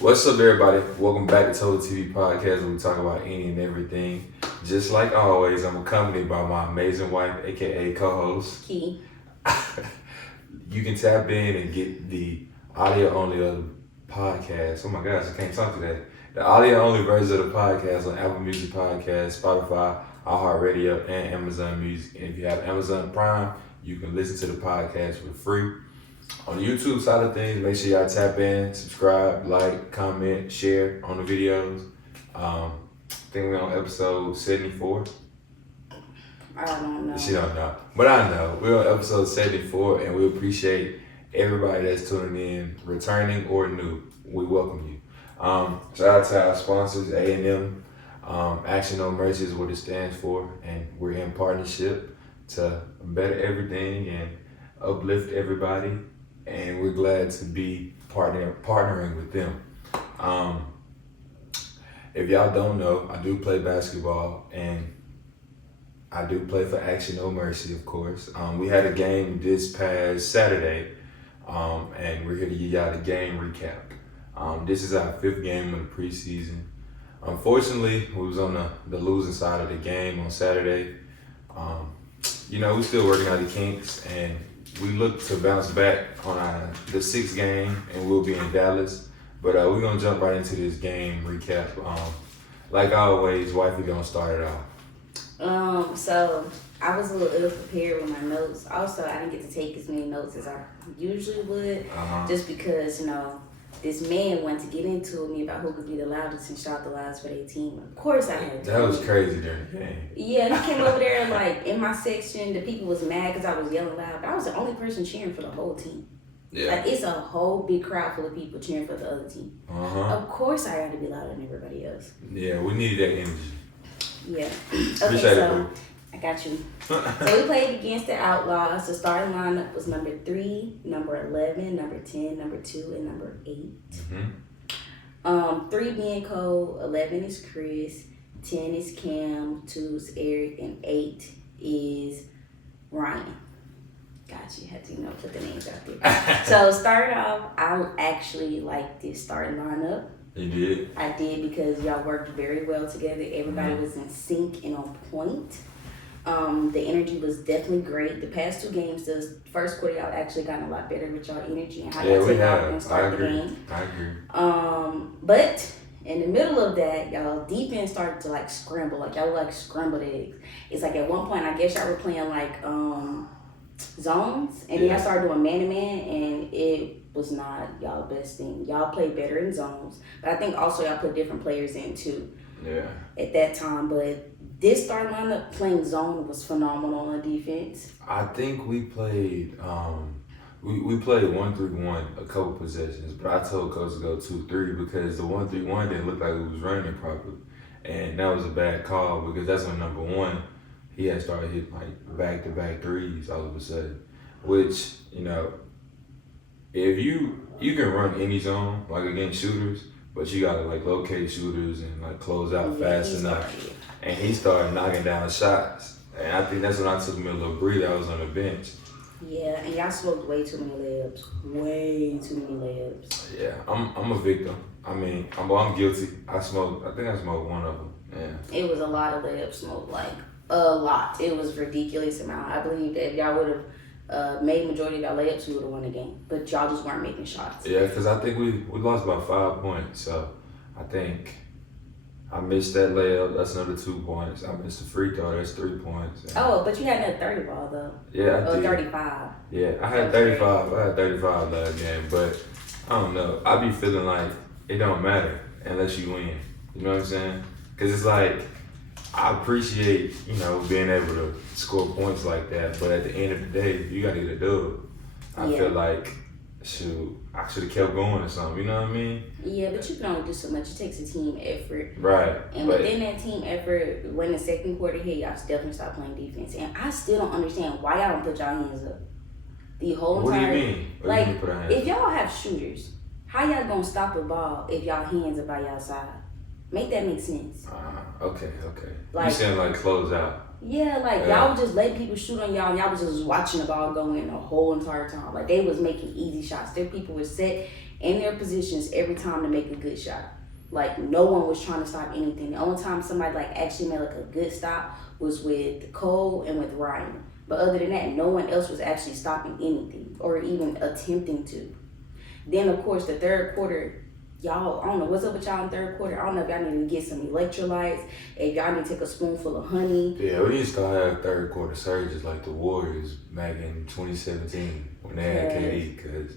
What's up, everybody? Welcome back to TopherTvPodcast, where we talk about any and everything. Just like always, I'm accompanied by my amazing wife, aka co-host. Key. You can tap in and get the audio only of the podcast. Oh my gosh, I can't talk today. The audio only version of the podcast on Apple Music Podcast, Spotify, iHeartRadio, and Amazon Music. And if you have Amazon Prime, you can listen to the podcast for free. On the YouTube side of things, make sure y'all tap in, subscribe, like, comment, share on the videos. I think we're on episode 74. I don't know. She don't know. But I know. We're on episode 74, and we appreciate everybody that's tuning in, returning or new. We welcome you. Shout out to our sponsors, A&M. Action No Mercy is what it stands for, and we're in partnership to better everything and uplift everybody. And we're glad to be partnering with them. If y'all don't know, I do play basketball, and I do play for Action No Mercy, of course. We had a game this past Saturday, and we're here to give y'all the game recap. This is our 5th game of the preseason. Unfortunately, we was on the losing side of the game on Saturday. We're still working out the kinks, and we look to bounce back on the 6th game, and we'll be in Dallas. But we're going to jump right into this game recap. Like always, wifey going to start it off. So I was a little ill prepared with my notes. Also, I didn't get to take as many notes as I usually would, just because, this man wanted to get into me about who could be the loudest and shout the loudest for their team. Of course I had to. That was crazy during the game. Yeah, he came over there, like, in my section, the people was mad because I was yelling loud, but I was the only person cheering for the whole team. Yeah. Like, it's a whole big crowd full of people cheering for the other team. Of course I had to be louder than everybody else. Yeah, we needed that energy. Yeah. Appreciate it, bro. I got you. So we played against the Outlaws. The starting lineup was number 3, number 11, number 10, number 2, and number 8. 3 being Cole, 11 is Chris, 10 is Cam, 2 is Eric, and 8 is Ryan. Got you. Had to put the names out there. So start off, I actually like this starting lineup. You did? I did because y'all worked very well together. Everybody was in sync and on point. The energy was definitely great. The past 2 games, the first quarter, y'all actually gotten a lot better with y'all energy and how y'all took out and start the game. I agree. But in the middle of that, y'all defense started to like scramble. Like y'all were like scrambled eggs. It's like at one point, I guess y'all were playing like zones, and then y'all started doing man-to-man, and it was not y'all best thing. Y'all played better in zones, but I think also y'all put different players in too. Yeah. At that time, but this starting lineup playing zone was phenomenal on defense. I think we played we played 1-3-1 a couple possessions, but I told coach to go 2-3 because the 1-3-1 didn't look like we was running it properly, and that was a bad call because that's when number 1 he had started hitting like back-to-back threes all of a sudden, which if you can run any zone like against shooters, but you gotta like locate shooters and like close out fast enough. And he started knocking down shots. And I think that's when I took me a little breather. I was on the bench. Yeah, and y'all smoked way too many layups. Way too many layups. Yeah, I'm a victim. I mean, I'm guilty. I think I smoked one of them. Yeah. It was a lot of layups smoked, like a lot. It was ridiculous amount. I believe that if y'all would have made majority of y'all layups, we would have won the game. But y'all just weren't making shots. Yeah, because I think we lost about 5 points. So I think I missed that layup. That's another 2 points. I missed the free throw. That's 3 points. But you had another 30 ball though. Yeah, I did. 35. Yeah, I had 35. I had 35 last game, but I don't know. I be feeling like it don't matter unless you win. You know what I'm saying? Because it's like I appreciate being able to score points like that, but at the end of the day, you got to get a dub. I feel like shoot, I should have kept going or something, you know what I mean? Yeah, but you can only do so much. It takes a team effort. Right. And within that team effort, when the second quarter hit, y'all definitely start playing defense. And I still don't understand why y'all don't put y'all hands up. The whole What entire... do you mean? Like, if y'all have shooters, how y'all gonna stop a ball if y'all hands are by y'all side? Make that make sense. Okay. Like, you saying like close out? Yeah, like y'all was just letting people shoot on y'all, and y'all was just watching the ball go in the whole entire time. Like they was making easy shots. Their people were set in their positions every time to make a good shot. Like, no one was trying to stop anything. The only time somebody like actually made like a good stop was with Cole and with Ryan. But other than that, no one else was actually stopping anything or even attempting to. Then of course the third quarter, y'all, I don't know what's up with y'all in third quarter. I don't know if y'all need to get some electrolytes, if y'all need to take a spoonful of honey. Yeah, we used to have third quarter surges like the Warriors back in 2017 when they had KD. Because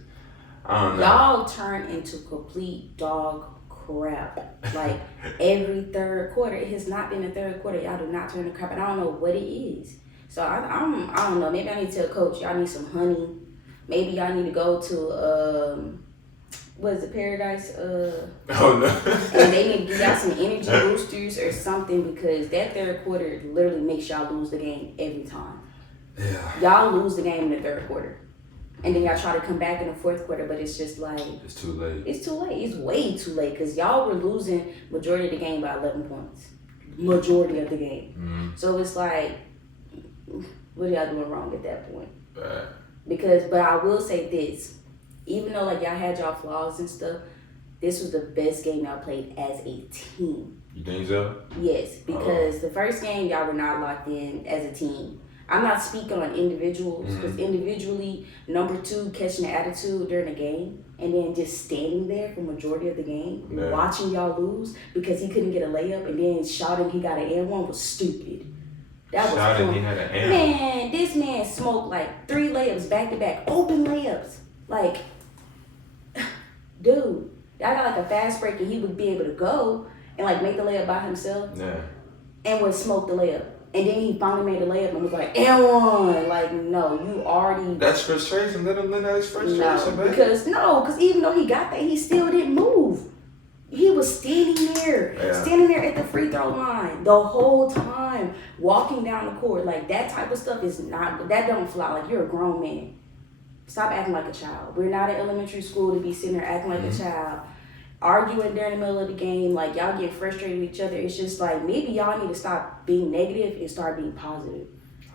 I don't know. Y'all turn into complete dog crap. Like every third quarter, it has not been a third quarter. Y'all do not turn the crap, and I don't know what it is. So I don't know. Maybe I need to tell coach y'all need some honey. Maybe y'all need to go to what is it, Paradise? Oh no. And they need to give y'all some energy boosters or something, because that third quarter literally makes y'all lose the game every time. Yeah. Y'all lose the game in the third quarter. And then y'all try to come back in the fourth quarter, but it's just like... It's too late. It's too late. It's way too late, because y'all were losing majority of the game by 11 points. Majority of the game. Mm-hmm. So it's like, what are y'all doing wrong at that point? Right. But I will say this. Even though like y'all had y'all flaws and stuff, this was the best game y'all played as a team. You think so? Yes, because the first game y'all were not locked in as a team. I'm not speaking on individuals, because individually, number two catching the attitude during the game and then just standing there for majority of the game, watching y'all lose because he couldn't get a layup and then shouting he got an and one was stupid. That was shouting he had an and. Man, this man smoked like 3 layups back to back, open layups. Like, dude, I got like a fast break and he would be able to go and like make the layup by himself. Yeah. And would smoke the layup. And then he finally made a layup and was like, and one. Like, no, you already... That's frustration. Let him let out his frustration, baby. Because even though he got that, he still didn't move. He was standing there at the free throw line the whole time, walking down the court. Like, that type of stuff is not... That don't fly. Like, you're a grown man. Stop acting like a child. We're not in elementary school to be sitting there acting like a child. Arguing during the middle of the game, like y'all get frustrated with each other. It's just like maybe y'all need to stop being negative and start being positive.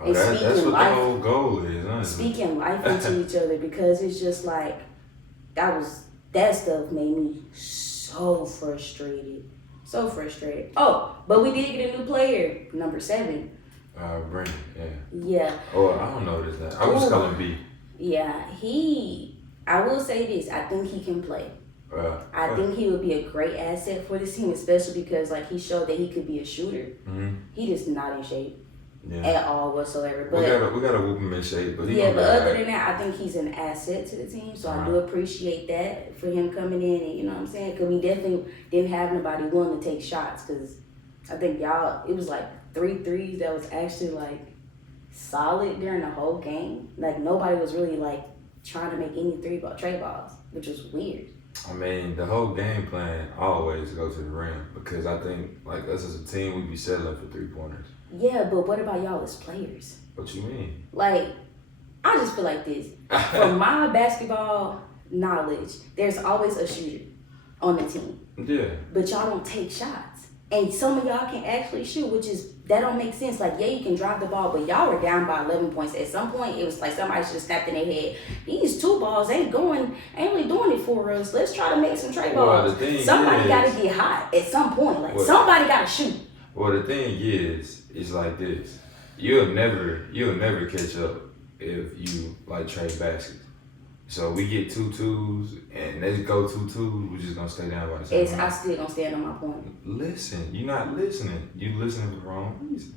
And that's what the whole goal is, honestly. Speaking life into each other, because it's just like that stuff made me so frustrated. So frustrated. Oh, but we did get a new player, number 7. Brandon, yeah. Oh, I don't know this. I was calling B. Yeah, I will say this, I think he can play. I think he would be a great asset for this team, especially because like he showed that he could be a shooter. Mm-hmm. He just not in shape at all whatsoever. But we gotta whoop him in shape. But other than that, I think he's an asset to the team. So I do appreciate that for him coming in, and you know what I'm saying? Because we definitely didn't have nobody willing to take shots. Because I think it was like 3 threes that was actually like solid during the whole game. Like nobody was really like trying to make any tray balls, which was weird. I mean, the whole game plan always go to the rim, because I think, like, us as a team, we be settling for 3-pointers. Yeah, but what about y'all as players? What you mean? Like, I just feel like this. From my basketball knowledge, there's always a shooter on the team. Yeah. But y'all don't take shots. And some of y'all can actually shoot, that don't make sense. Like, yeah, you can drive the ball, but y'all were down by 11 points. At some point, it was like somebody should have snapped in their head. These 2 balls ain't really doing it for us. Let's try to make some tray balls. Somebody got to get hot at some point. Like, somebody got to shoot. Well, the thing is, it's like this. You'll never catch up if you, like, trade baskets. So we get 2 twos, and let's go 2 twos. We're just gonna stay down by the same. I still gonna stand on my point. Listen, you're not listening. You listening for the wrong reasons.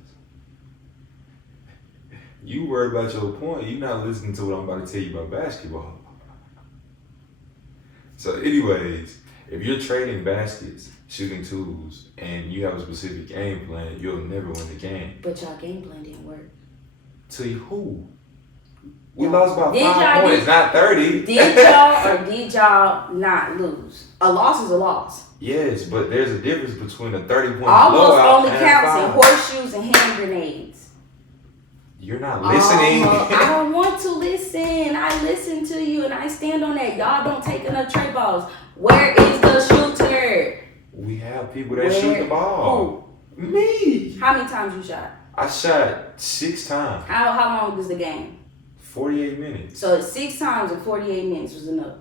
You worried about your point. You're not listening to what I'm about to tell you about basketball. So, anyways, if you're trading baskets, shooting twos, and you have a specific game plan, you'll never win the game. But y'all game plan didn't work. To who? We lost by 5 points, not 30. Did y'all not lose? A loss is a loss. Yes, but there's a difference between a 30-point blowout only and counts in horseshoes and hand grenades. You're not listening. I don't want to listen. I listen to you and I stand on that. Y'all don't take enough trade balls. Where is the shooter? We have people that shoot the ball. Who? Me. How many times you shot? I shot 6 times. How long was the game? 48 minutes. So 6 times in 48 minutes was enough.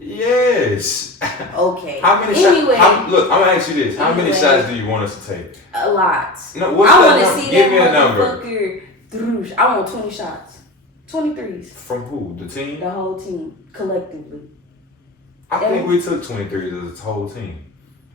Yes. Okay. How many Anyway, shots? Look, I'm gonna ask you this. How many Anyway. shots do you want us to take? a lot. No, what's I that want to number? see Give me a that number. motherfucker. Droosh. I want 20 shots. 23s. From who? The team? The whole team, collectively. I think we took 23 as a whole team.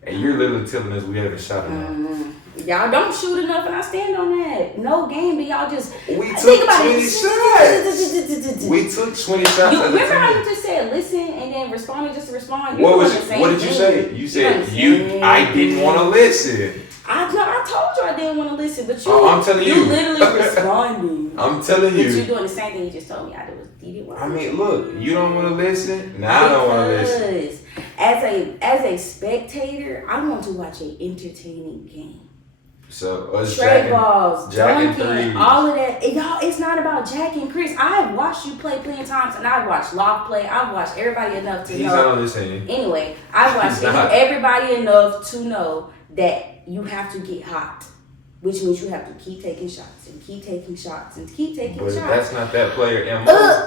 And you're literally telling us we haven't shot enough. Y'all don't shoot enough, and I stand on that. No game, but y'all just We think took about 20 it. shots. We took 20 shots as a Remember how you team. just said listen and then responded just to respond? You're What doing was? the same What did you thing. say? You said saying? I didn't want to listen. I told you I didn't want to listen, but you. I'm telling you. You literally responding. I'm telling But you're you. doing the same thing you just told me. I did. I mean, look, you don't want to listen. Now I don't want to listen. Because as a spectator, I want to watch an entertaining game. So us Straight balls, jacking dunking, threes. all of that. And y'all, it's not about Jack and Chris. I've watched you play plenty of times, and I've watched Locke play. I've watched everybody enough to He's know. not on this team. Anyway, I've watched He's not. everybody enough to know that you have to get hot, which means you have to keep taking shots and keep taking shots and keep taking But shots. that's not that player MO.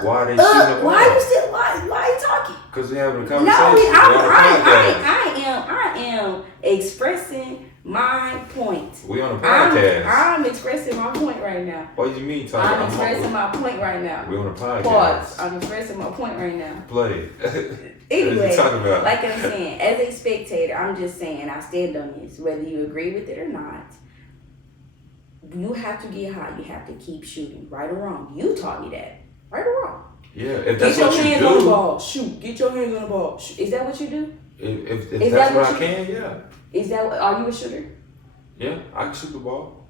Why are they shooting the ball? Why are you talking? Because we're having a No, conversation. I am expressing my point. We on a podcast. I'm expressing my point right now. What do you mean talking? I'm expressing my point right now. We on a podcast. Pause. I'm expressing my point right now. Play. Anyway, what you talking about? like I'm saying, as a spectator, I'm just saying I stand on this. Whether you agree with it or not, you have to get hot. You have to keep shooting, right or wrong. You taught me that, right or wrong. Yeah, if that's Get your what you hands do. on the ball. Shoot. Get your hands on the ball. Shoot. Is that what you do? If Is that's that what what I can, yeah. Is that are you a shooter? Yeah, I can shoot the ball.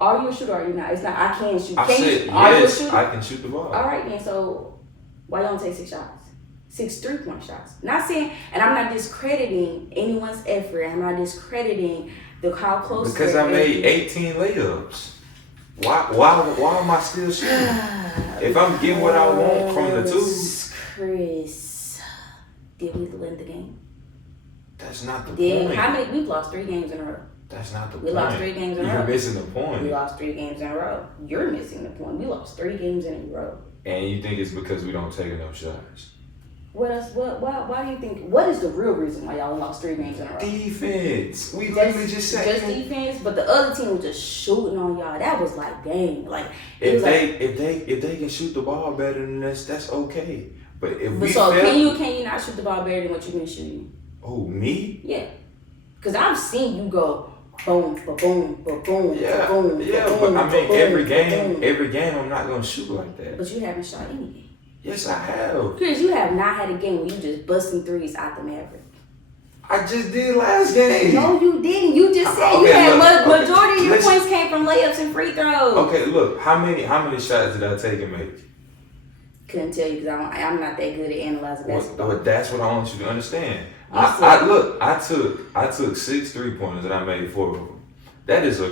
Are you a shooter or are you not? It's not. I can shoot. I Can said you? Are you a yes, shooter? I can shoot the ball. All right then. So why you don't take 6 shots? 6 3-point shots. Not saying, and I'm not discrediting anyone's effort. I'm not discrediting how close. Because I made 18 layups. Why am I still shooting? If I'm getting what I want from the two. Chris, did we win the game? That's not the Did point. how many? We've lost 3 games in a row. That's not the We point. lost 3 games in a You're row. missing the point. We lost 3 games in a row. You're missing the point. We lost 3 games in a row. And you think it's because we don't take enough shots. What else? Why do you think? What is the real reason why y'all lost 3 games in a row? Defense. We literally just said just defense, but the other team was just shooting on y'all. That was like, dang, like if they can shoot the ball better than us, that's okay. But if we so fail, can you not shoot the ball better than what you've been shooting? oh me? Yeah, because I've seen you go boom, boom, boom, Yeah, boom, yeah. boom, But I mean, boom, every game, I'm not gonna shoot like that. But you haven't shot any game. Yes, I have. Chris, you have not had a game where you just busting threes out the Maverick. I just did last game. No, you didn't. You just said Okay, you had look, majority of your listen. points came from layups and free throws. Okay, look. How many shots did I take and make? Couldn't tell you because I'm not that good at analyzing basketball. Well, that's what I want you to understand. You I took 6 3-pointers and I made 4 of them. That is a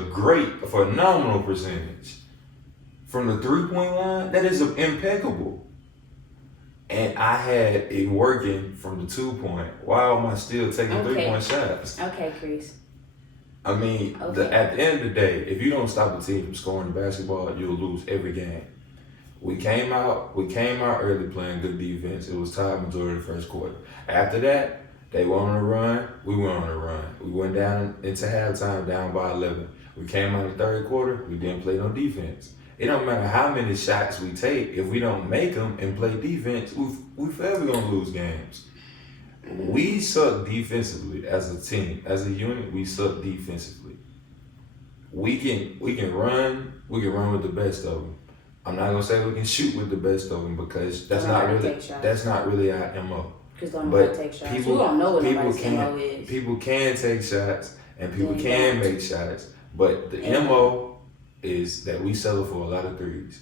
phenomenal percentage. From the 3-point line, that is impeccable. And I had it working from the 2-point. Why am I still taking 3-point shots? Okay, Chris. I mean, Okay. at the end of the day, if you don't stop a team from scoring the basketball, you'll lose every game. We came out early playing good defense. It was tied majority of the first quarter. After that, they went on a run. We went on a run. We went down into halftime down by 11. We came out in the third quarter. We didn't play no defense. It don't matter how many shots we take. If we don't make them and play defense, we forever gonna lose games. We suck defensively as a team, as a unit. We suck defensively. We can run with the best of them. I'm not gonna say we can shoot with the best of them because that's not really our MO. Because don't know how to take shots. You don't know what nobody's MO is. People can take shots and people can make shots, but the MO is that we settle for a lot of threes.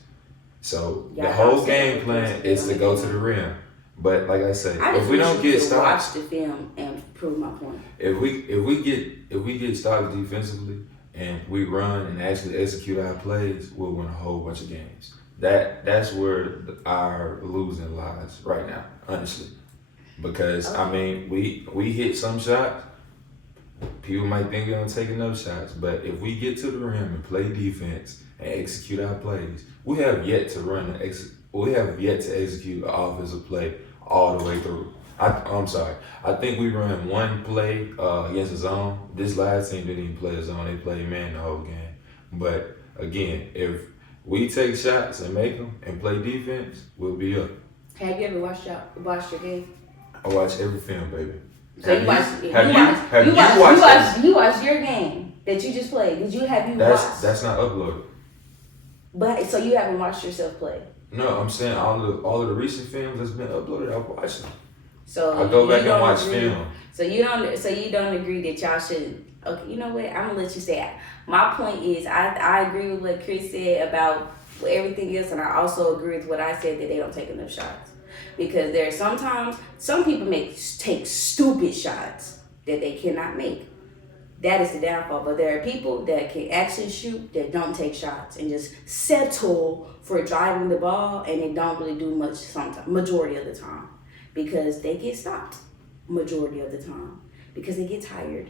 So the whole game plan is to go to the rim. But like I said, if we don't get stops, watch the film and prove my point. If we get stops defensively and we run and actually execute our plays, we'll win a whole bunch of games. That's where our losing lies right now, honestly. Because I mean, we hit some shots. People might think we don't take enough shots, but if we get to the rim and play defense and execute our plays, we have yet to execute an offensive play all the way through. I'm sorry. I think we run one play against the zone. This last team didn't even play a zone. They played man the whole game. But again, if we take shots and make them and play defense, we'll be up. Have you ever watched your game? I watch every film, baby. So you watched your game that you just played. Have you watched? That's not uploaded. But so you haven't watched yourself play. No, I'm saying all of the recent films that's been uploaded, I've watched them. So I go back and watch film. So you don't agree that y'all should. Okay, you know what? I'm gonna let you say it. My point is, I agree with what Chris said about everything else, and I also agree with what I said that they don't take enough shots. Because there are sometimes some people take stupid shots that they cannot make. That is the downfall. But there are people that can actually shoot that don't take shots and just settle for driving the ball, and they don't really do much sometimes, majority of the time, because they get stopped majority of the time because they get tired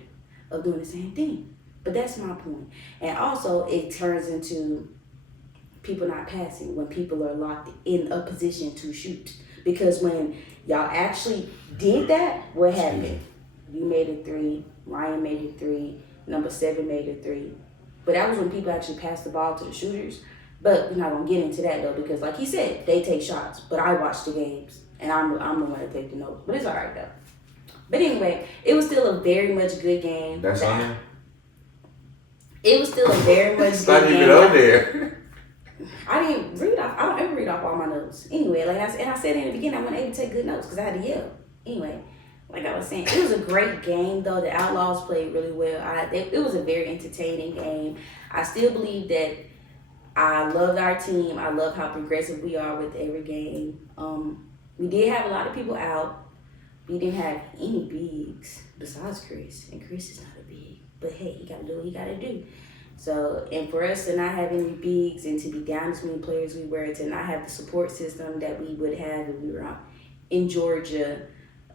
of doing the same thing. But that's my point. And also it turns into people not passing when people are locked in a position to shoot. Because when y'all actually did that, what happened? You made a 3, Ryan made a 3, number 7 made a 3. But that was when people actually passed the ball to the shooters. But we're not gonna get into that though, because like he said, they take shots. But I watch the games, and I'm the one to take the notes. But it's all right though. But anyway, it was still a very much good game. That's on there? It was still a very much it's good not game. even on there. I didn't read off. I don't ever read off all my notes. Anyway, I said in the beginning, I wasn't able to take good notes because I had to yell. Anyway, like I was saying, it was a great game though. The Outlaws played really well. It was a very entertaining game. I still believe that I loved our team. I love how progressive we are with every game. We did have a lot of people out. We didn't have any bigs besides Chris, and Chris is not a big. But hey, he got to do what he got to do. So, and for us to not have any bigs and to be down as many players we were, to not have the support system that we would have if we were out in Georgia,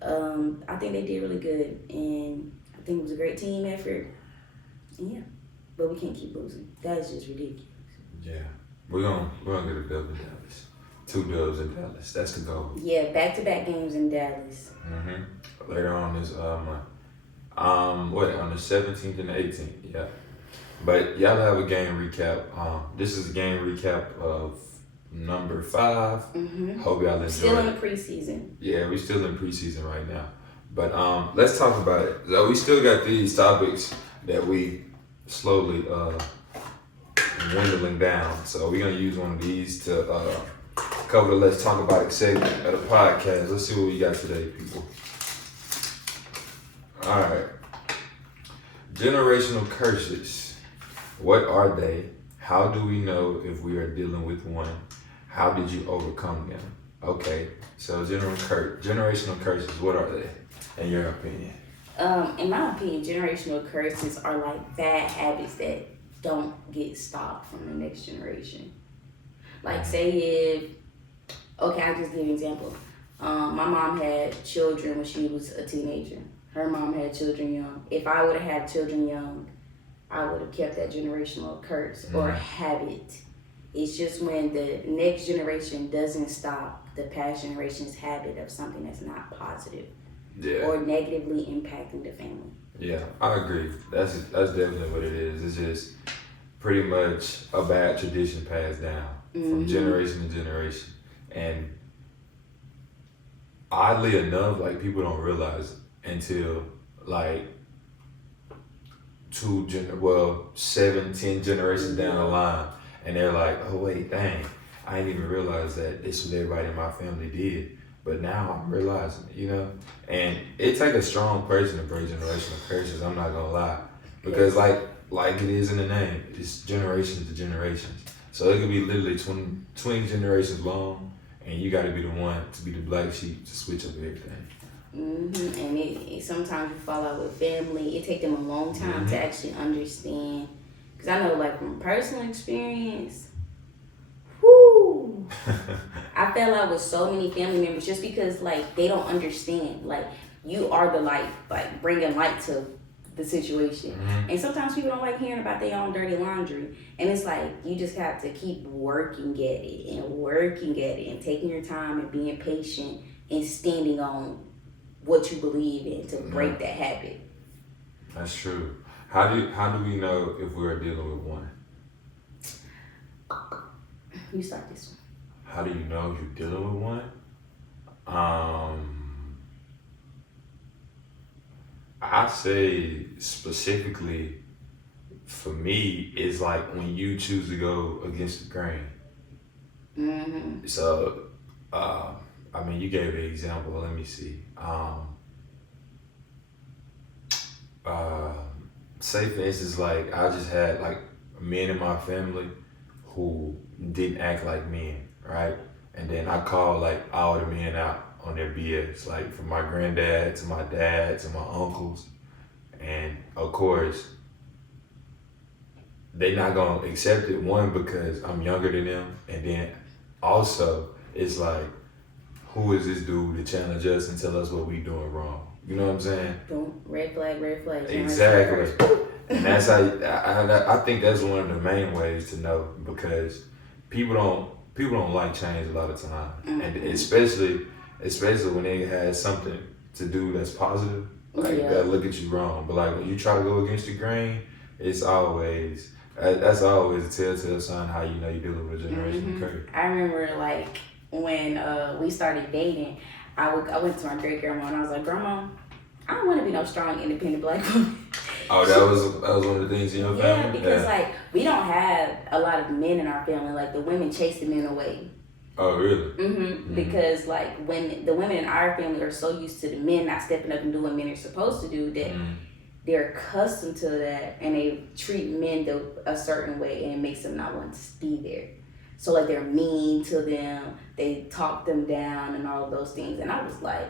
I think they did really good. And I think it was a great team effort. And yeah, but we can't keep losing. That is just ridiculous. Yeah, we're gonna get a dub in Dallas. 2 dubs in Dallas. That's the goal. Yeah, back-to-back games in Dallas. Later on this month. On the 17th and the 18th. Yeah. But y'all have a game recap. This is a game recap of number 5. Hope y'all enjoy. Still in the preseason. Yeah, we're still in preseason right now. But let's talk about it. So we still got these topics that we slowly dwindling down. So we're gonna use one of these to cover the Let's Talk About It segment of the podcast. Let's see what we got today, people. All right. Generational curses. What are they? How do we know if we are dealing with one? How did you overcome them? Okay, so generational curses, what are they, in your opinion? In my opinion, generational curses are like bad habits that don't get stopped from the next generation. Like say if, okay, I'll just give you an example. My mom had children when she was a teenager. Her mom had children young. If I would have had children young, I would have kept that generational curse or habit. It's just when the next generation doesn't stop the past generation's habit of something that's not positive or negatively impacting the family. Yeah, I agree. That's definitely what it is. It's just pretty much a bad tradition passed down from generation to generation. And oddly enough, like people don't realize until like 7, 10 generations down the line, and they're like, oh wait, dang, I didn't even realize that this was everybody in my family did. But now I'm realizing it, you know? And it takes a strong person to break generational curses, I'm not gonna lie. Because like it is in the name, it's generations to generations. So it could be literally 20 generations long, and you gotta be the one to be the black sheep to switch up everything. And it sometimes you fall out with family. It takes them a long time to actually understand. Because I know, like, from personal experience, I fell out with so many family members just because, like, they don't understand. Like, you are the light, like, bringing light to the situation. And sometimes people don't like hearing about their own dirty laundry. And it's like, you just have to keep working at it and taking your time and being patient and standing on what you believe in to break that habit. That's true. How do we know if we're dealing with one? You start this one. How do you know you're dealing with one? I say specifically for me is like when you choose to go against the grain. Mm-hmm. So, I mean, you gave an example. Let me see. Say for instance, like I just had like men in my family who didn't act like men, right? And then I called like all the men out on their BS, like from my granddad to my dad to my uncles, and of course they not gonna accept it. One, because I'm younger than them, and then also it's like, who is this dude to challenge us and tell us what we doing wrong? You know what I'm saying? Boom, red flag, red flag. Exactly. And that's how I think that's one of the main ways to know, because people don't like change a lot of time, and especially when they had something to do that's positive, like they'll look at you wrong. But like when you try to go against the grain, it's always that's always a telltale sign how you know you're dealing with a generation curse. I remember like when we started dating, I went to my great grandma and I was like, Grandma, I don't want to be no strong, independent black woman. Oh, that was one of the things in your family? Yeah, because like we don't have a lot of men in our family. Like the women chase the men away. Oh, really? Because like when the women in our family are so used to the men not stepping up and doing what men are supposed to do that they're accustomed to that, and they treat men a certain way, and it makes them not want to be there. So like they're mean to them, they talk them down and all of those things. And I was like,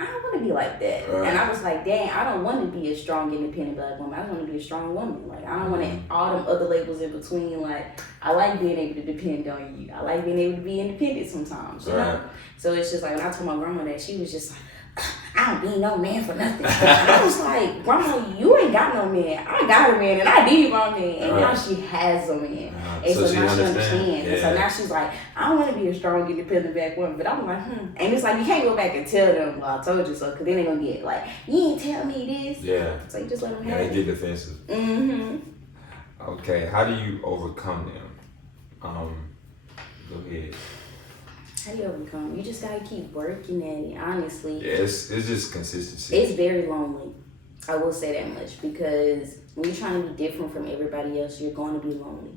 I don't want to be like that. Right. And I was like, dang, I don't want to be a strong, independent black woman. I want to be a strong woman. Like, I don't want all them other labels in between. Like, I like being able to depend on you. I like being able to be independent sometimes, you know? So it's just like, when I told my grandma that, she was just like, I don't need no man for nothing. And I was like, Grandma, you ain't got no man. I got a man, and I need my man. And now she has a man. And so now she understands. Yeah. And so now she's like, I don't want to be a strong, independent black woman. But I'm like, And it's like, you can't go back and tell them, well, I told you so, because then they're going to get like, you ain't tell me this. Yeah. So you just let them have it. They get defensive. Okay, how do you overcome them? Go ahead. How do you overcome? You just gotta keep working at it, honestly. Yeah, it's just consistency. It's very lonely. I will say that much, because when you're trying to be different from everybody else, you're going to be lonely.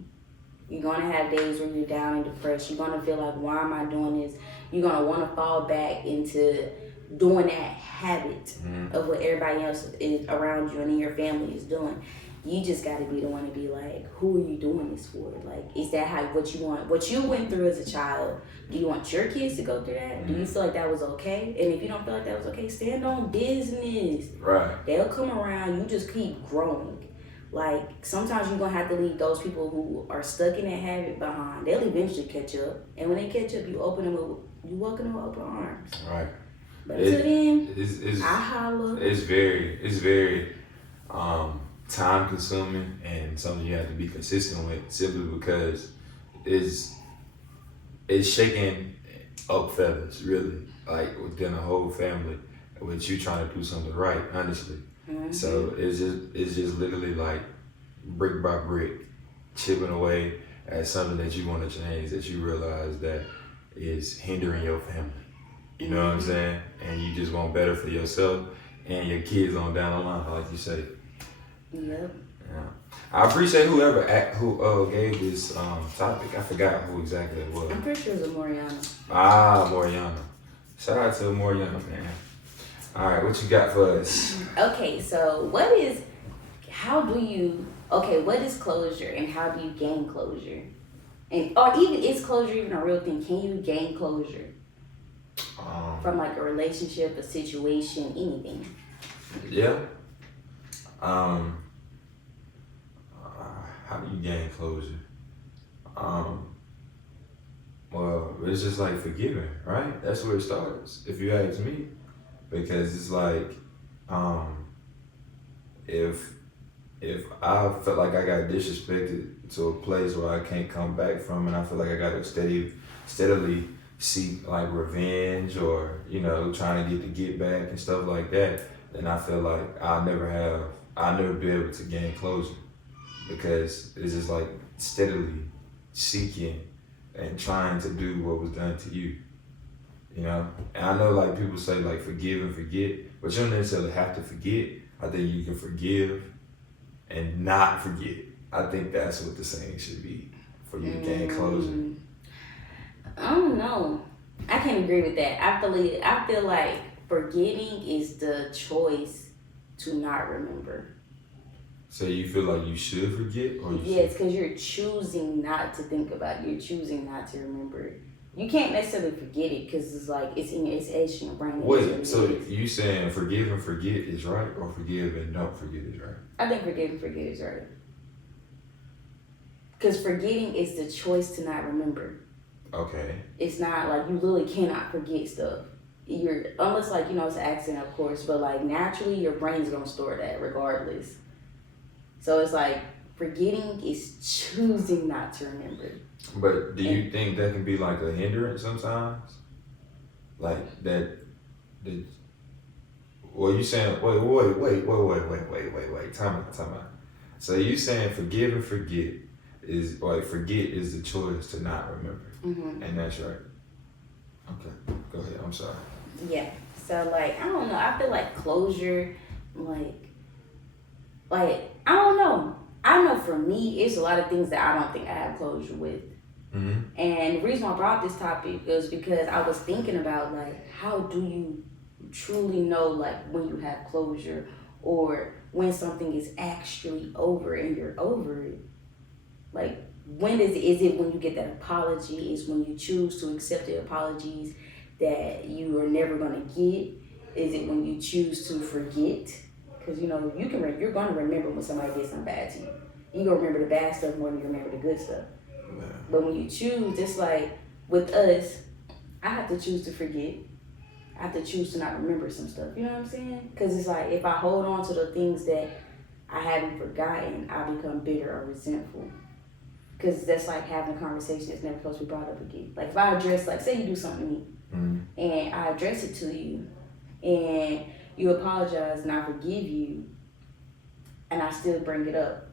You're going to have days where you're down and depressed. You're going to feel like, why am I doing this? You're going to want to fall back into doing that habit of what everybody else is around you and in your family is doing. You just got to be the one to be like, who are you doing this for? Like, is that what you want? What you went through as a child, do you want your kids to go through that? Do you feel like that was okay? And if you don't feel like that was okay, stand on business. Right. They'll come around. You just keep growing. Like, sometimes you're going to have to leave those people who are stuck in that habit behind. They'll eventually catch up. And when they catch up, you welcome them with open arms. Right. But until then, I holler. It's very time consuming and something you have to be consistent with, simply because it's shaking up feathers, really, like within a whole family, with you trying to do something right, honestly. So it's just literally like brick by brick, chipping away at something that you want to change, that you realize that is hindering your family. You know what I'm saying? And you just want better for yourself and your kids on down the line, like you say. Yep. Yeah. I appreciate who gave this topic. I forgot who exactly it was. I'm pretty sure it was a Moriana. Moriana. Shout out to Moriana, man. All right, what you got for us? Okay, so what is closure and how do you gain closure? Or even, is closure even a real thing? Can you gain closure? From like a relationship, a situation, anything? Yeah. How do you gain closure? Well, it's just like forgiving, right? That's where it starts, if you ask me. Because it's like, if I felt like I got disrespected to a place where I can't come back from, and I feel like I got to steadily seek like revenge or trying to get back and stuff like that, then I feel like I'll never be able to gain closure because it's just like steadily seeking and trying to do what was done to you. And I know like people say like forgive and forget, but you don't necessarily have to forget. I think you can forgive and not forget. I think that's what the saying should be for you to gain closure. I don't know. I can't agree with that. I feel like forgetting is the choice to not remember. So you feel like you should forget, or you Yes, because you're choosing not to think about it. You're choosing not to remember it. You can't necessarily forget it because it's like it's etched in your brain. Wait, so you saying forgive and forget is right, or forgive and don't forget is right? I think forgive and forget is right. Because forgetting is the choice to not remember. Okay. It's not like you literally cannot forget stuff. Unless like it's an accident, of course, but like naturally your brain's gonna store that regardless. So it's like forgetting is choosing not to remember. But do you think that can be like a hindrance sometimes? Like that, well, you saying, wait, time out. So you saying forgive and forget is, like, forget is the choice to not remember. Mm-hmm. And that's right. Okay, go ahead, I'm sorry. Yeah, so like, I don't know, I feel like closure, like, I don't know. I know for me, it's a lot of things that I don't think I have closure with. Mm-hmm. And the reason why I brought this topic was because I was thinking about like, how do you truly know like when you have closure or when something is actually over and you're over it? Like, when is it when you get that apology? Is when you choose to accept the apologies that you are never gonna get? Is it when you choose to forget? Because you're gonna remember when somebody did something bad to you. You're gonna remember the bad stuff more than you remember the good stuff. Yeah. But when you choose, just like with us, I have to choose to forget. I have to choose to not remember some stuff. You know what I'm saying? Because it's like if I hold on to the things that I haven't forgotten, I become bitter or resentful. Because that's like having a conversation that's never supposed to be brought up again. Like if I address, like say you do something to me, Mm-hmm. and I address it to you, and you apologize and I forgive you, and I still bring it up,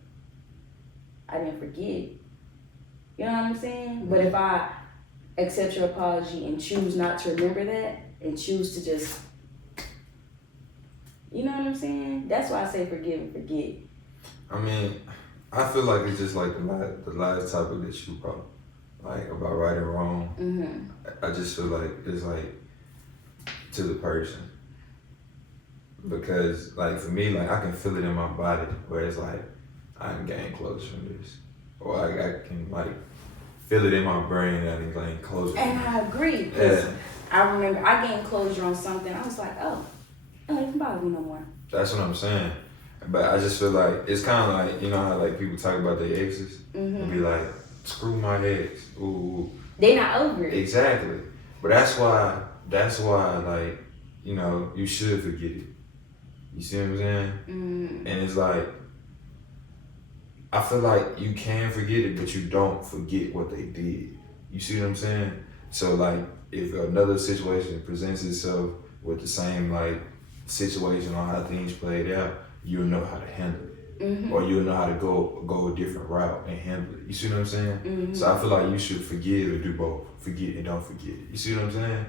I didn't forget. You know what I'm saying? But if I accept your apology and choose not to remember that and choose to just, you know what I'm saying? That's why I say forgive and forget. I mean, I feel like it's just like the last topic that you brought, like about right and wrong. Mm-hmm. I just feel like it's like to the person. Because like for me, like I can feel it in my body where it's like I can gain closure from this. Or I can like feel it in my brain that I can gain closure. And I agree, because I remember I gained closure on something. I was like, oh, it doesn't bother me no more. That's what I'm saying. But I just feel like it's kind of like, you know how like people talk about their exes and be like, screw my ex. Ooh. They not over it. Exactly. But that's why like, you should forget it. You see what I'm saying? Mm-hmm. And it's like, I feel like you can forget it, but you don't forget what they did. You see what I'm saying? So like, if another situation presents itself with the same like situation on how things played out, you'll know how to handle it. Mm-hmm. Or you'll know how to go a different route and handle it. You see what I'm saying? Mm-hmm. So I feel like you should forgive and do both. Forget and don't forget. You see what I'm saying?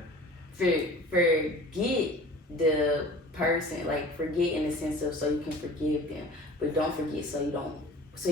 Forget the person, like forget in the sense of so you can forgive them, but don't forget so you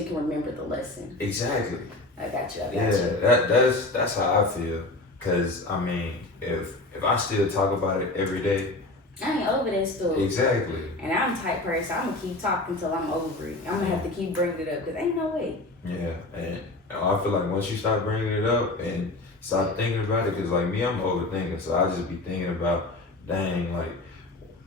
can remember the lesson. Exactly. I got you. That's how I feel. Cause I mean, if I still talk about it every day, I ain't over that stuff. Exactly. And I'm the type person, I'm gonna keep talking until I'm over it. I'm gonna have to keep bringing it up, cause ain't no way. Yeah, and I feel like once you start bringing it up and start thinking about it, cause like me, I'm overthinking, so I just be thinking about, dang, like,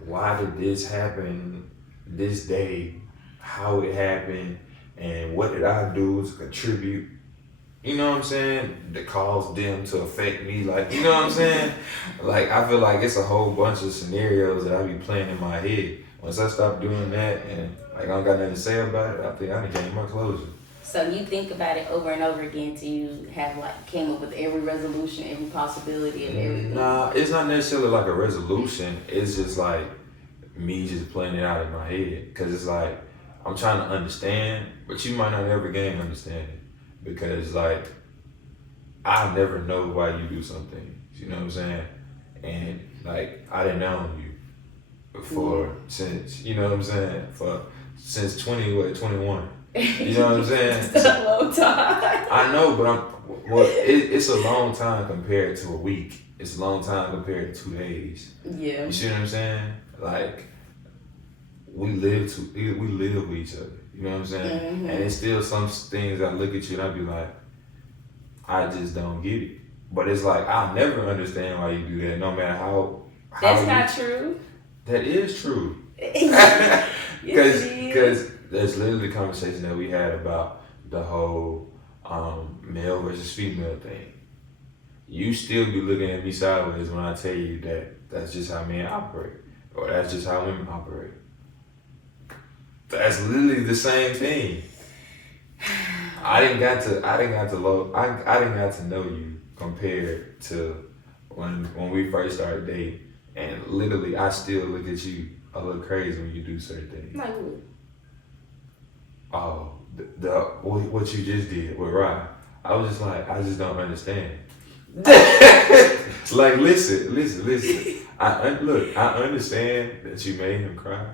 why did this happen this day? How it happened? And what did I do to contribute? You know what I'm saying? That caused them to affect me. Like, you know what I'm saying? Like, I feel like it's a whole bunch of scenarios that I be playing in my head. Once I stop doing that and like I don't got nothing to say about it, I think I done gained my closure. So you think about it over and over again till you have like came up with every resolution, every possibility of everything. Nah, it's not necessarily like a resolution. It's just like me just playing it out in my head. Because it's like, I'm trying to understand, but you might not ever gain understanding. Because like, I never know why you do something. You know what I'm saying? And like, I didn't know you for since, you know what I'm saying? Since 21. You know what I'm saying? It's a long time. I know, but it's a long time compared to a week. It's a long time compared to 2 days. Yeah. You see what I'm saying? Like, we live with each other. You know what I'm saying? Mm-hmm. And it's still some things I look at you and I be like, I just don't get it. But it's like, I'll never understand why you do that, no matter how. That's not true. That is true. Yes, Because there's literally a conversation that we had about the whole male versus female thing. You still be looking at me sideways when I tell you that that's just how men operate, or that's just how women operate. That's literally the same thing. I didn't got to know you compared to when we first started dating, and literally I still look at you a little crazy when you do certain things. Like what? Oh, what you just did with Ryan. I was just like, I just don't understand. Like, listen. I understand that you made him cry,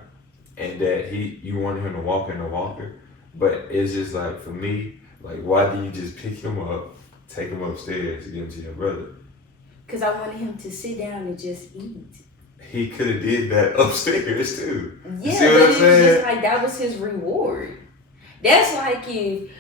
and that you wanted him to walk in the walker, but it's just like, for me, like, why do you just pick him up, take him upstairs, and give him to your brother? Because I wanted him to sit down and just eat. He could have did that upstairs too. Yeah, you see what but I'm it's saying? just like that was his reward. That's like if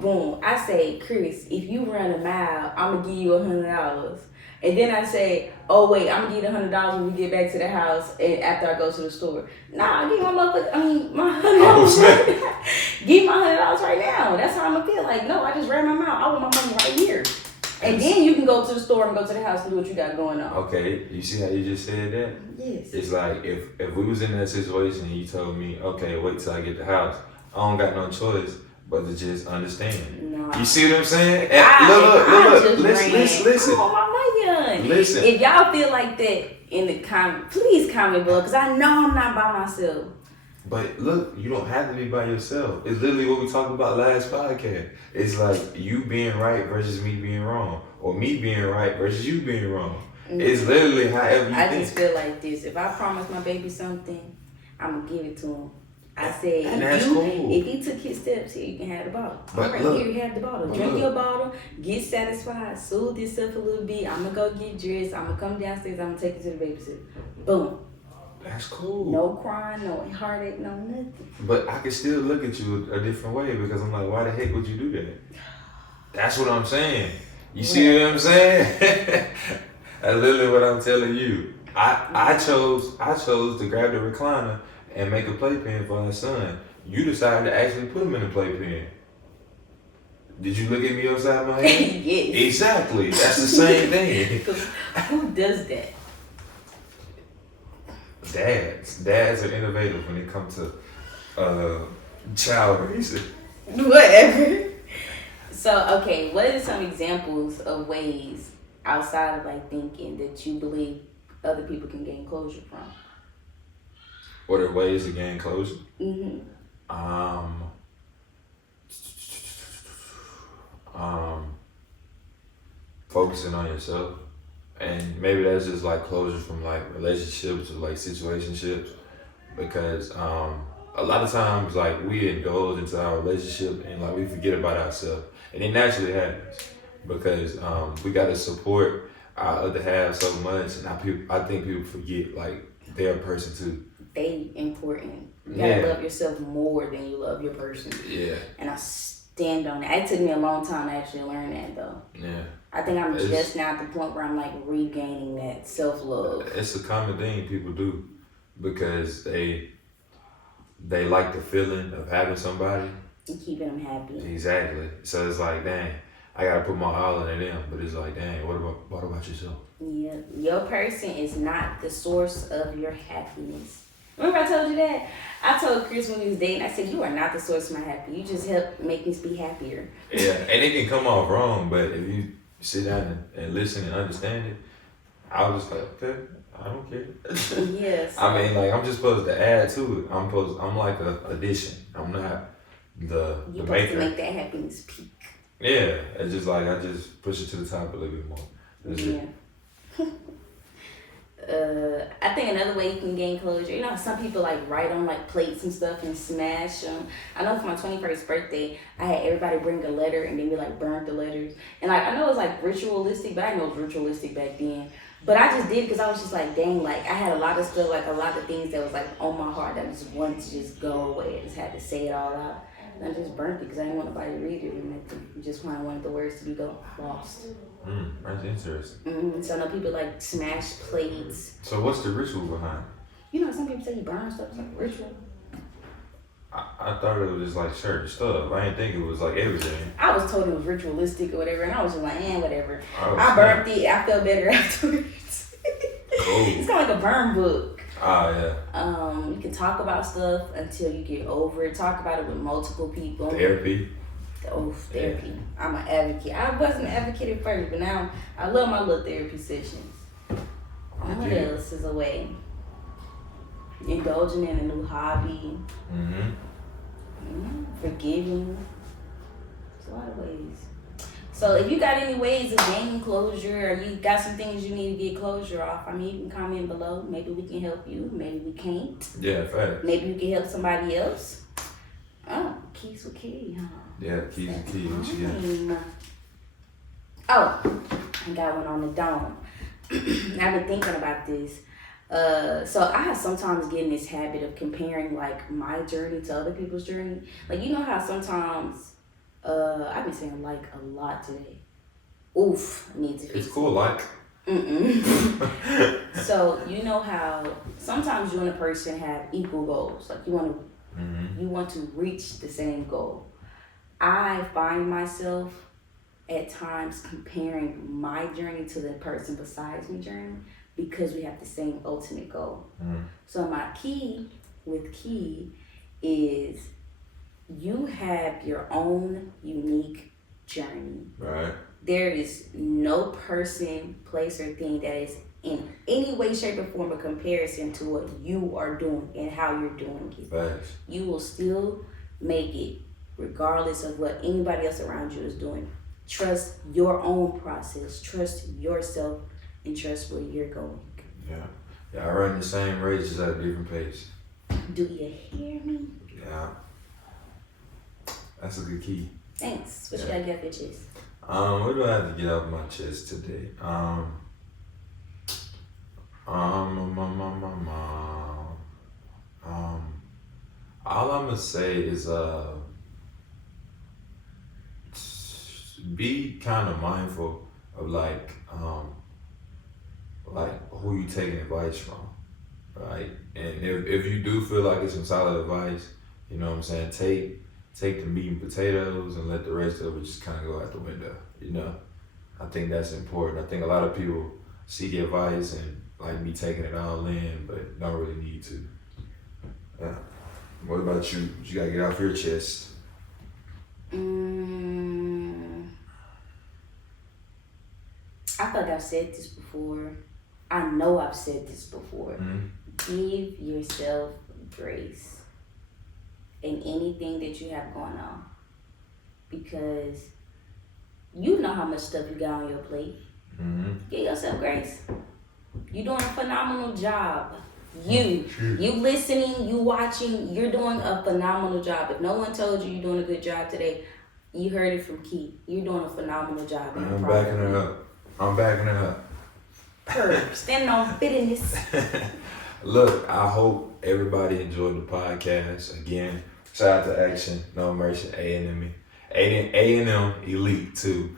boom, I say, Chris, if you run a mile, I'm gonna give you $100. And then I say, oh wait, I'm gonna give you $100 when we get back to the house and after I go to the store. Nah, give my my $100. Give my $100 right now. That's how I'm gonna feel. Like, no, I just ran my mouth. I want my money right here. And then you can go to the store and go to the house and do what you got going on. Okay, you see how you just said that? Yes. It's like, if we was in that situation and you told me, okay, wait till I get the house, I don't got no choice but to just understand. No. You see what I'm saying? Look, listen. Come on, my young. Listen. If y'all feel like that in the comment, please comment below, because I know I'm not by myself. But look, you don't have to be by yourself. It's literally what we talked about last podcast. It's like you being right versus me being wrong, or me being right versus you being wrong. Mm-hmm. It's literally however you think. I just feel like this. If I promise my baby something, I'm going to give it to him. I said, if he took his steps, here, you can have the bottle. But all right, look, here, you have the bottle. Drink your bottle, get satisfied, soothe yourself a little bit. I'm going to go get dressed. I'm going to come downstairs. I'm going to take you to the babysitter. Boom. That's cool. No crying, no heartache, no nothing. But I can still look at you a different way because I'm like, why the heck would you do that? That's what I'm saying. You see what I'm saying? That's literally what I'm telling you. I chose to grab the recliner and make a playpen for her son. You decided to actually put him in the playpen. Did you look at me upside my head? Yes. Exactly. That's the same thing. Who does that? Dads are innovative when it comes to child raising. Whatever. So, okay, what are some examples of ways outside of like thinking that you believe other people can gain closure from? What are ways to gain closure? Mm-hmm. Focusing on yourself. And maybe that's just like closure from like relationships or like situationships, because a lot of times like we indulge into our relationship and like we forget about ourselves, and it naturally happens because we got to support our other half so much, and I think people forget like they're a person too. They important. You gotta love yourself more than you love your person. Yeah. And I stand on that. It took me a long time to actually learn that though. Yeah. I think I'm just now at the point where I'm like regaining that self-love. It's a common thing people do because they like the feeling of having somebody. And keeping them happy. Exactly. So it's like, dang, I gotta put my all into them. But it's like, dang, what about yourself? Yeah. Your person is not the source of your happiness. Remember I told you that? I told Chris when we was dating, I said, you are not the source of my happy. You just help make me be happier. Yeah, and it can come off wrong, but if you sit down and listen and understand it, I was just like, okay, I don't care. Yes. I mean, like, I'm just supposed to add to it. I'm like a addition. I'm not the You're supposed maker. to make that happiness peak. Yeah, it's just like I just push it to the top a little bit more. That's Yeah. it. I think another way you can gain closure, you know how some people like write on like plates and stuff and smash them. I know for my 21st birthday, I had everybody bring a letter and then we like burned the letters. And like I know it was like ritualistic, but I didn't know it was ritualistic back then. But I just did because I was just like, dang, like I had a lot of stuff, like a lot of things that was like on my heart that I just wanted to just go away. I just had to say it all out. And I just burnt it because I didn't want nobody to read it or nothing. Just kind of wanted the words to be lost. That's interesting. So I know people like smash plates. So what's the ritual behind it? You know, some people say you burn stuff, it's like a ritual. I thought it was just like certain stuff. I didn't think it was like everything. I was told it was ritualistic or whatever, and I was just like, whatever. Oh, I burnt it, I felt better afterwards. Cool. It's kind of like a burn book. Ah, yeah. You can talk about stuff until you get over it. Talk about it with multiple people. Therapy. Oh, therapy. Yeah. I'm an advocate. I wasn't an advocate at first, but now I love my little therapy sessions. What else is a way? Indulging in a new hobby. Forgiving. There's a lot of ways. So if you got any ways of gaining closure or you got some things you need to get closure off, I mean, you can comment below. Maybe we can help you. Maybe we can't. Yeah, fact. Maybe you can help somebody else. Oh, keys with key, huh? Yeah, keys and keys. What you got? Oh, I got one on the dome. I've been thinking about this. So I have sometimes get in this habit of comparing like my journey to other people's journey. Like you know how sometimes I've been saying like a lot today. Oof, I need to fix It's cool, like. So you know how sometimes you and a person have equal goals. Like you want to reach the same goal. I find myself at times comparing my journey to the person besides me journey because we have the same ultimate goal. So my key with key is you have your own unique journey. Right. There is no person, place, or thing that is in any way, shape, or form a comparison to what you are doing and how you're doing it. Facts. You will still make it regardless of what anybody else around you is doing. Trust your own process, trust yourself, and trust where you're going. Yeah, I run the same race just at a different pace. Do you hear me? Yeah. That's a good key. Thanks. What you gotta get off your chest? What do I have to get off my chest today? All I'm gonna say is be kind of mindful of like who you taking advice from, right? And if you do feel like it's some solid advice, you know what I'm saying, take the meat and potatoes and let the rest of it just kind of go out the window, you know? I think that's important. I think a lot of people seek advice and like me taking it all in, but don't really need to. Yeah. What about you? What you gotta get off your chest? I feel like I've said this before. I know I've said this before. Give yourself grace in anything that you have going on. Because you know how much stuff you got on your plate. Give yourself grace. You're doing a phenomenal job. You listening, you watching, you're doing a phenomenal job. If no one told you you're doing a good job today, you heard it from Key. You're doing a phenomenal job. I'm backing it up. I'm backing it up. Standing on business. Look, I hope everybody enjoyed the podcast. Again, shout out to Action, No Mercy, A&M Elite too.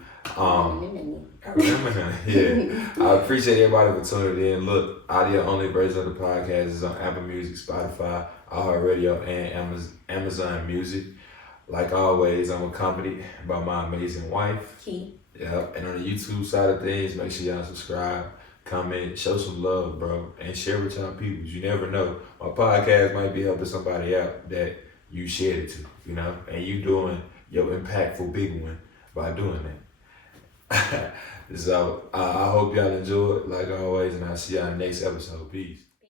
Remember that? Yeah. I appreciate everybody for tuning in. Look, audio only version of the podcast is on Apple Music, Spotify, iHeartRadio, and Amazon Music. Like always, I'm accompanied by my amazing wife. Key. Yep. And on the YouTube side of things, make sure y'all subscribe. comment, show some love, bro, and share with y'all people. You never know. My podcast might be helping somebody out that you shared it to, you know, and you doing your impactful big one by doing that. So I hope y'all enjoy it like always, and I'll see y'all next episode. Peace.